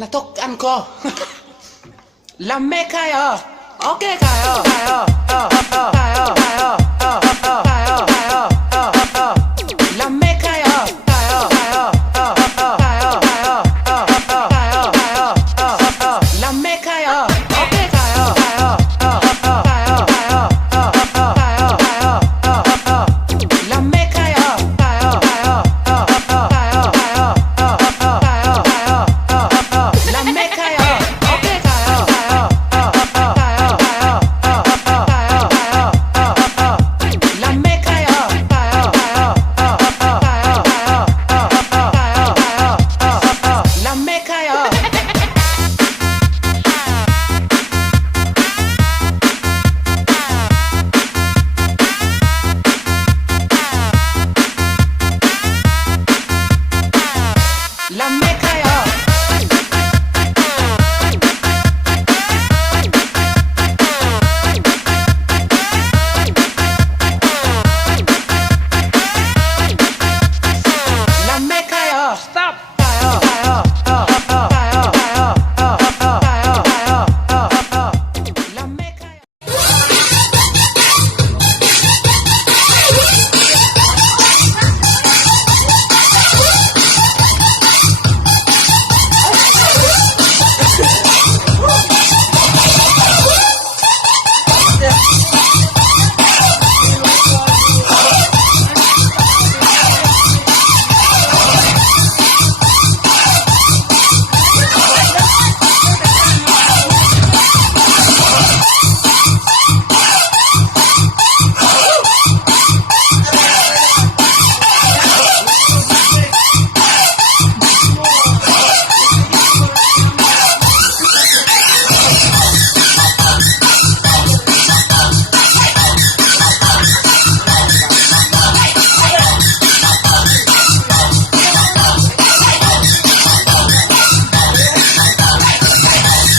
Natokan ko. Lame kayo. Okay kayo. Kayo. Kayo. Kayo. Kayo. Kayo. Lame kayo. Kayo. Kayo. Kayo. Kayo. Kayo. Kayo. Lame kayo. Okay kayo. Kayo. Kayo. Kayo. Kayo. Kayo. Lame kayo. Kayo. Kayo. Kayo. Kayo. Lame kayo. Okay kayo. Kayo. Lame kayo. Lame kayo. Lame kayo. Lame kayo. Stop. Kayo. Kayo. Kayo. Kayo. Kayo. Kayo. Lame kayo.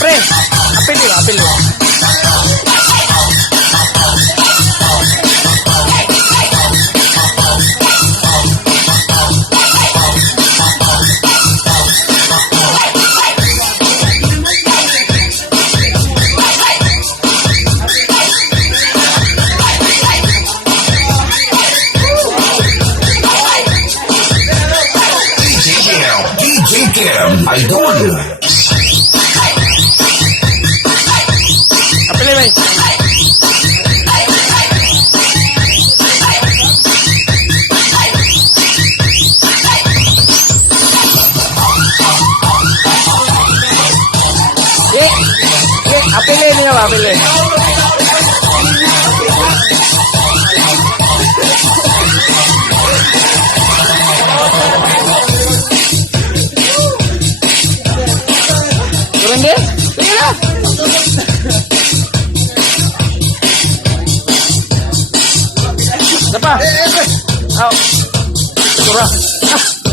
Pre, apil mo. DJ Cam, Idol. Apil mo. Apilin niyo, apilin. Turun din? Sige na. Apa? Aw. Turun.